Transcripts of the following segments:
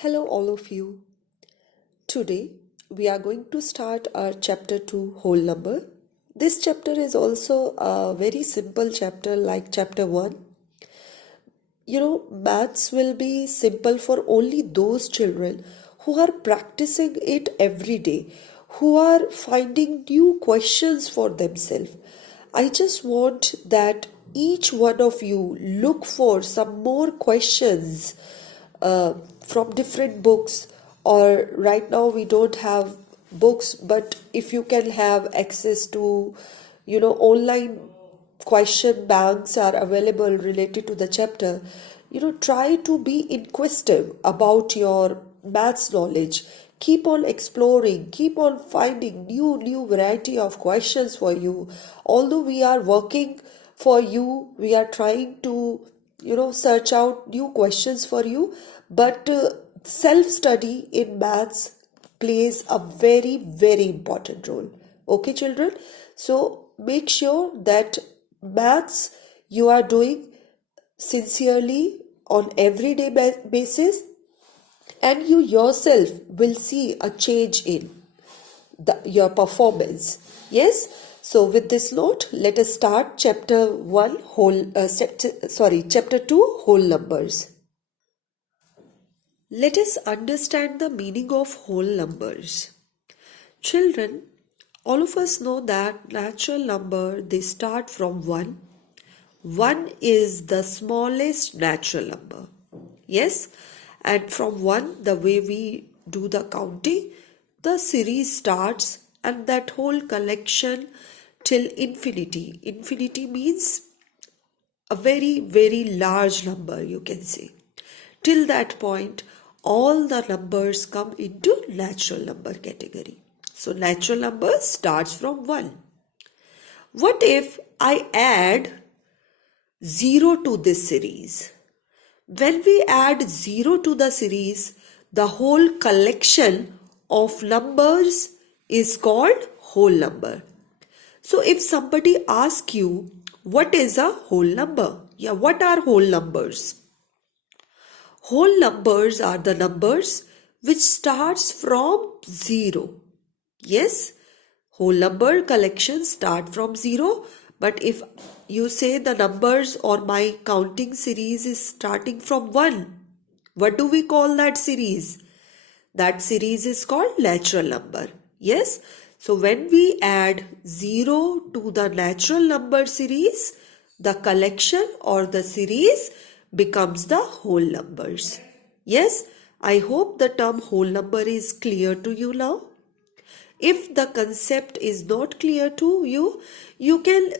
Hello, all of you. Today we are going to start our chapter 2 whole number. This chapter is also a very simple chapter like chapter 1. Maths will be simple for only those children who are practicing it every day, who are finding new questions for themselves. I just want that each one of you look for some more questions from different books, or right now we don't have books, but if you can have access to online question banks are available related to the chapter. Try to be inquisitive about your maths knowledge. Keep on exploring, keep on finding new variety of questions for you. Although we are working for you, we are trying to search out new questions for you, but self study in maths plays a very important role. Okay, children? So make sure that maths you are doing sincerely on everyday basis, and you yourself will see a change in your performance. Yes. So with this note, let us start chapter 2 whole numbers. Let us understand the meaning of whole numbers. Children, all of us know that natural number, they start from 1. 1 is the smallest natural number. Yes, and from 1, the way we do the counting, the series starts, and that whole collection till infinity. Infinity means a very large number, you can say. Till that point, all the numbers come into natural number category. So natural number starts from 1. What if I add 0 to this series? When we add 0 to the series, the whole collection of numbers is called whole number. So if somebody asks you, what is a whole number? Yeah, what are whole numbers? Whole numbers are the numbers which starts from 0. Yes, whole number collection start from 0. But if you say the numbers or my counting series is starting from 1, what do we call that series? That series is called natural number. Yes. So when we add 0 to the natural number series, the collection or the series becomes the whole numbers. Yes. I hope the term whole number is clear to you now. If the concept is not clear to you, you can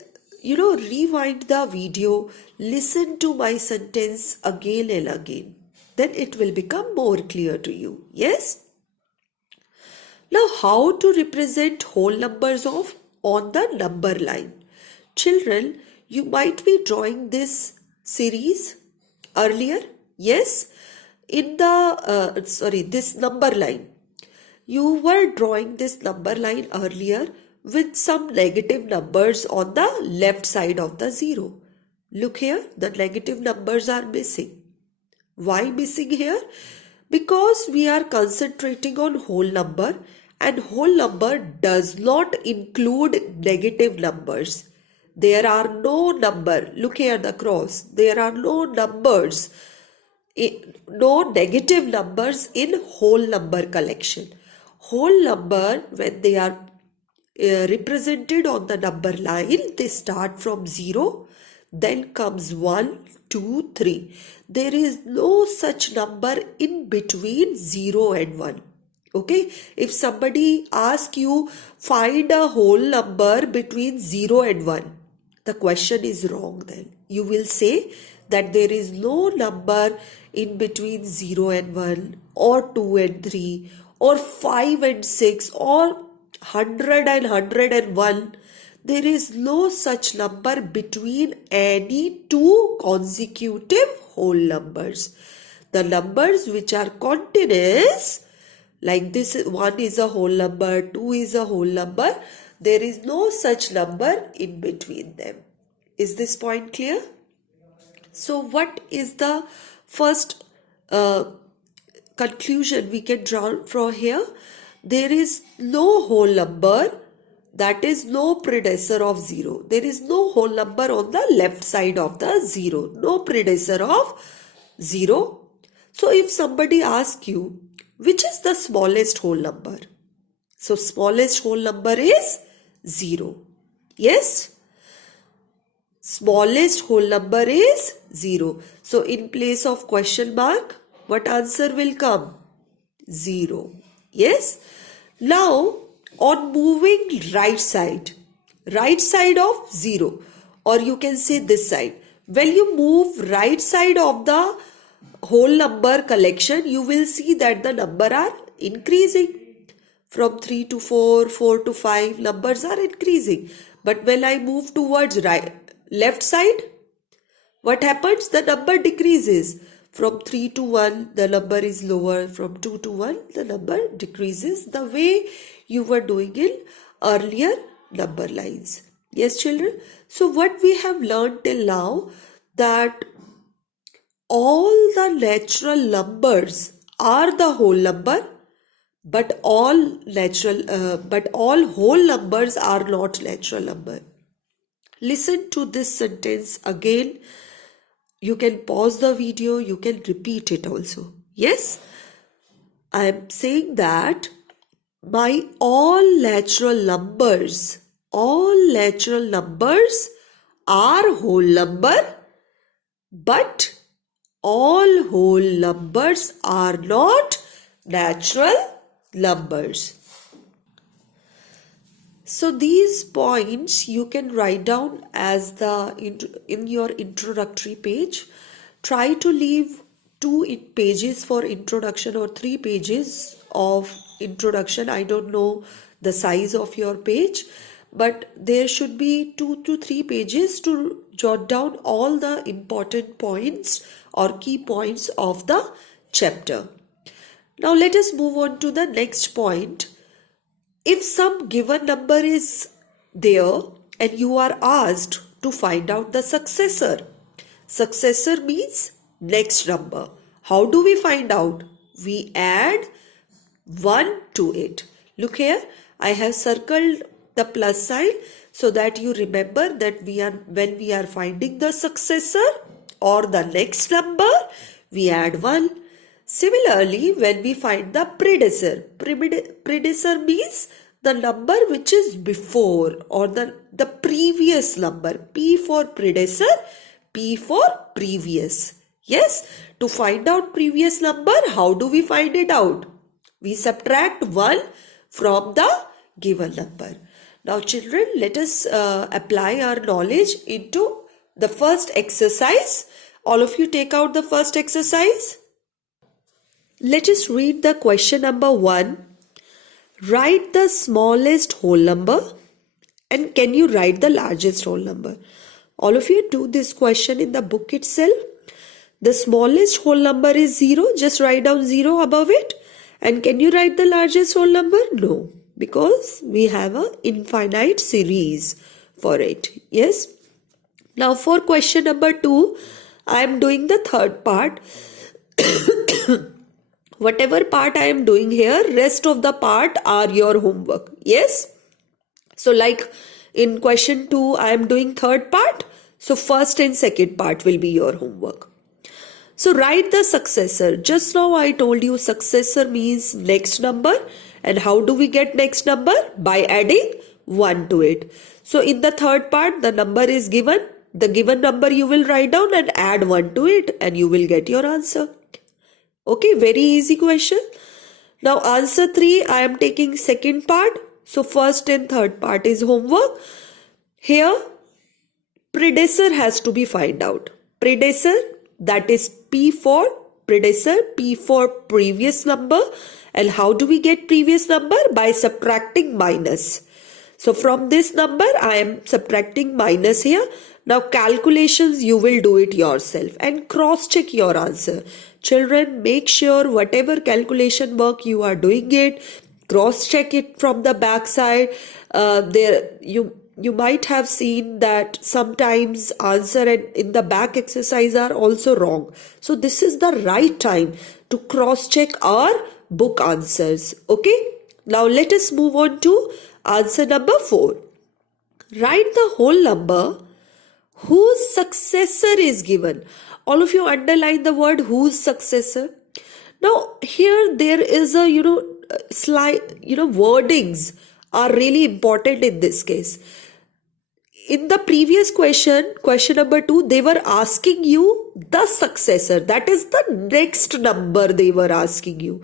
rewind the video, listen to my sentence again and again. Then it will become more clear to you. Yes? Now, how to represent whole numbers on the number line? Children, you might be drawing this series earlier. Yes? In this number line. You were drawing this number line earlier with some negative numbers on the left side of the 0. Look here, the negative numbers are missing. Why missing here? Because we are concentrating on whole number, and whole number does not include negative numbers. There are no number. Look here, the cross. There are no numbers, no negative numbers in whole number collection. Whole number, when they are represented on the number line, they start from 0, then comes 1, 2, 3. There is no such number in between 0 and 1. Okay, if somebody asks you, find a whole number between 0 and 1, the question is wrong. Then you will say that there is no number in between 0 and 1, or 2 and 3, or 5 and 6, or 100 and 101. There is no such number between any two consecutive whole numbers. The numbers which are continuous, like this, 1 is a whole number, 2 is a whole number, there is no such number in between them. Is this point clear? So what is the first conclusion we can draw from here? There is no whole number, that is no predecessor of 0. There is no whole number on the left side of the 0. No predecessor of 0. So if somebody asks you, which is the smallest whole number? So smallest whole number is 0. Yes? Smallest whole number is 0. So in place of question mark, what answer will come? 0. Yes? Now on moving right side of 0, or you can say this side. When you move right side of the whole number collection, you will see that the number are increasing. From 3 to 4, 4 to 5, numbers are increasing. But when I move towards left side, what happens? The number decreases. From 3 to 1, the number is lower. From 2 to 1, the number decreases the way you were doing in earlier number lines. Yes, children? So what we have learned till now, that all the natural numbers are the whole number, but all whole numbers are not natural number. Listen to this sentence again. You can pause the video, you can repeat it also. Yes, I am saying that by all natural numbers are whole number, but all whole numbers are not natural numbers. So these points you can write down as in your introductory page. Try to leave 2 pages for introduction or 3 pages of introduction. I don't know the size of your page, but there should be 2 to 3 pages to jot down all the important points or key points of the chapter. Now let us move on to the next point. If some given number is there and you are asked to find out the successor. Successor means next number. How do we find out? We add 1 to it. Look here, I have circled the plus sign so that you remember that when we are finding the successor or the next number, we add 1. Similarly, when we find the predecessor means the number which is before or the previous number. P for predecessor, P for previous. Yes, to find out previous number, how do we find it out? We subtract 1 from the given number. Now children, let us apply our knowledge into the first exercise. All of you take out the first exercise. Let us read the question number 1. Write the smallest whole number and can you write the largest whole number? All of you do this question in the book itself. The smallest whole number is 0. Just write down 0 above it. And can you write the largest whole number? No, because we have an infinite series for it. Yes. Now for question number 2, I am doing the third part. Whatever part I am doing here, rest of the part are your homework. Yes. So like in question 2, I am doing third part. So first and second part will be your homework. So write the successor. Just now I told you successor means next number. And how do we get next number? By adding 1 to it. So in the third part, the number is given. The given number you will write down and add 1 to it and you will get your answer. Okay, very easy question. Now answer 3, I am taking second part. So first and third part is homework. Here, predecessor has to be find out. Predecessor, that is P for predecessor, P for previous number. And how do we get previous number? By subtracting minus. So from this number, I am subtracting minus here. Now calculations, you will do it yourself and cross-check your answer. Children, make sure whatever calculation work you are doing it, cross-check it from the back side. you might have seen that sometimes answer and in the back exercise are also wrong. So this is the right time to cross check our book answers. Okay. Now let us move on to answer number 4. Write the whole number whose successor is given. All of you underline the word whose successor. Now here there is a wordings are really important in this case. In the previous question number 2, they were asking you the successor, that is the next number they were asking you.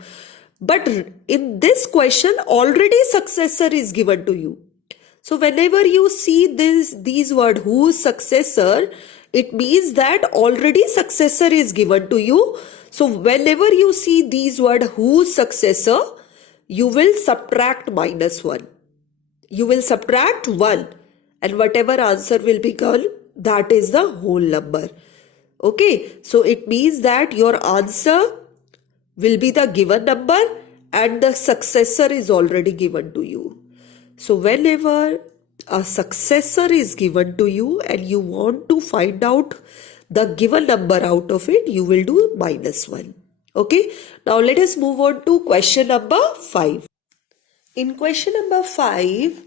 But in this question already successor is given to you. So whenever you see these word whose successor, it means that already successor is given to you. So whenever you see these word whose successor, you will subtract -1. You will subtract 1, and whatever answer will be given, that is the whole number. Okay, so it means that your answer will be the given number and the successor is already given to you. So whenever a successor is given to you and you want to find out the given number out of it, you will do -1. Okay, now let us move on to question number 5. In question number 5,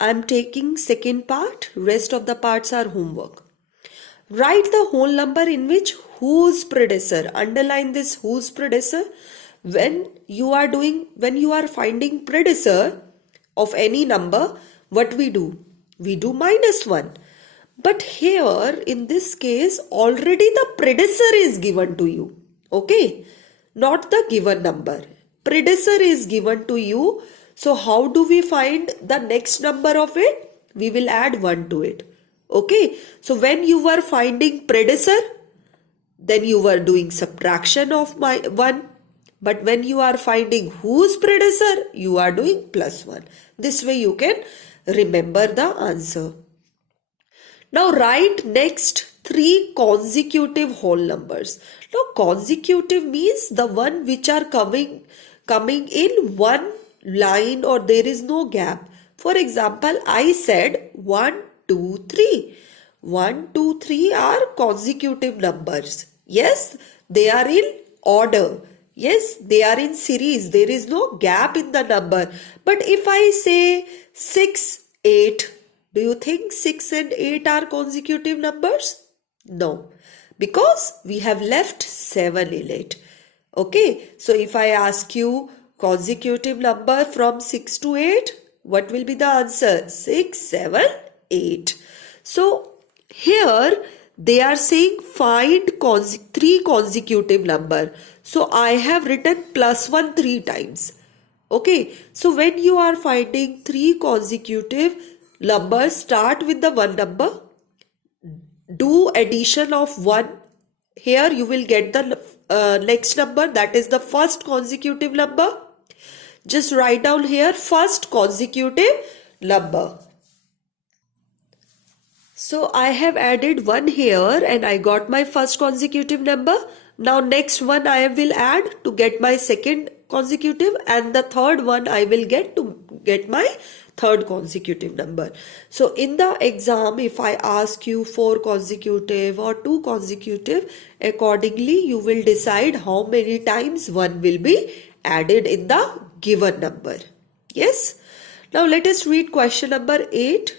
I am taking second part. Rest of the parts are homework. Write the whole number in which whose predecessor. Underline this whose predecessor. When you are finding predecessor of any number, what we do? We do -1. But here in this case already the predecessor is given to you. Okay, not the given number. Predecessor is given to you. So how do we find the next number of it? We will add 1 to it. Okay, so when you were finding predecessor, then you were doing subtraction of 1. But when you are finding whose predecessor, you are doing +1. This way you can remember the answer. Now write next 3 consecutive whole numbers. Now consecutive means the one which are coming in one line or there is no gap. For example, I said 1, 2, 3. 1, 2, 3 are consecutive numbers. Yes, they are in order. Yes, they are in series. There is no gap in the number. But if I say 6, 8, do you think 6 and 8 are consecutive numbers? No, because we have left 7 in it. Okay, so if I ask you consecutive number from 6 to 8, what will be the answer? 6, 7, 8. So here they are saying find 3 consecutive number. So I have written +1 3 times. Okay, so when you are finding 3 consecutive numbers, start with the one number. Do addition of 1. Here you will get the next number, that is the first consecutive number. Just write down here first consecutive number. So I have added 1 here and I got my first consecutive number. Now next one I will add to get my second consecutive, and the third one I will get to get my third consecutive number. So in the exam, if I ask you 4 consecutive or 2 consecutive, accordingly you will decide how many times 1 will be added in the given number. Yes. Now let us read question number 8.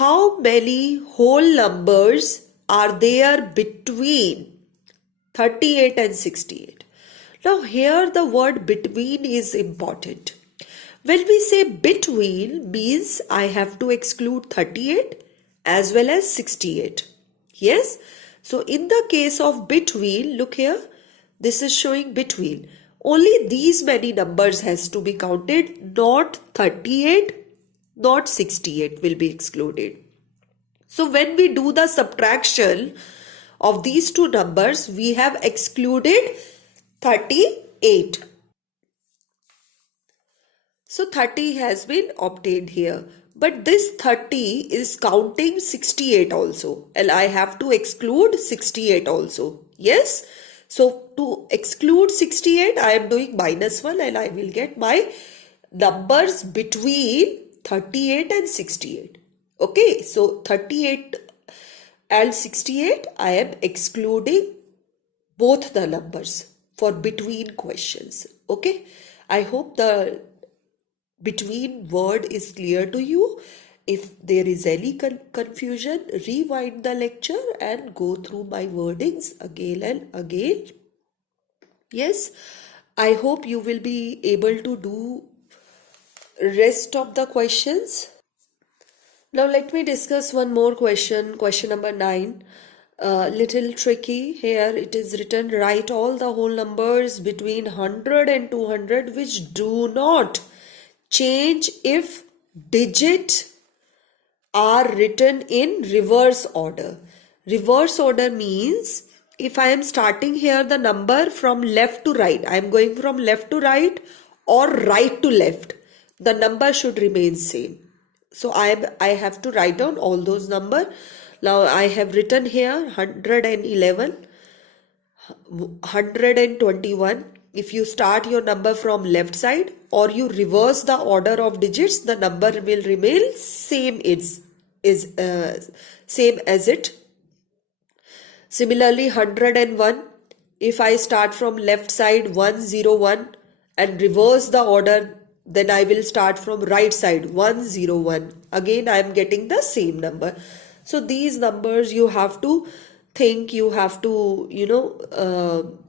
How many whole numbers are there between 38 and 68? Now here the word between is important. When we say between, means I have to exclude 38 as well as 68. Yes. So in the case of between, look here, this is showing between. Only these many numbers has to be counted, not 38, not 68 will be excluded. So when we do the subtraction of these two numbers, we have excluded 38. So 30 has been obtained here. But this 30 is counting 68 also. And I have to exclude 68 also. Yes. So to exclude 68, I am doing -1 and I will get my numbers between 38 and 68. Okay, so 38 and 68, I am excluding both the numbers for between questions. Okay, I hope the between word is clear to you. If there is any confusion, rewind the lecture and go through my wordings again and again. Yes, I hope you will be able to do rest of the questions. Now let me discuss one more question, question number 9. Little tricky here. It is written, write all the whole numbers between 100 and 200 which do not change if digit are written in reverse order. Reverse order means if I am starting here the number from left to right, I am going from left to right or right to left, the number should remain same. So I have to write down all those numbers. Now I have written here 111, 121. If you start your number from left side or you reverse the order of digits, the number will remain same same as it. Similarly, 101. If I start from left side 101 and reverse the order, then I will start from right side 101. Again, I am getting the same number. So these numbers you have to think, you have to,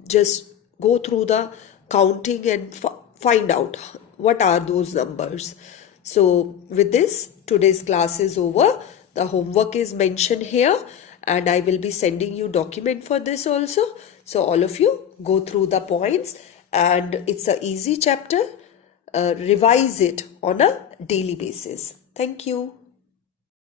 just go through the counting and find out what are those numbers. So with this, today's class is over. The homework is mentioned here and I will be sending you document for this also. So all of you go through the points and it's a easy chapter. Revise it on a daily basis. Thank you.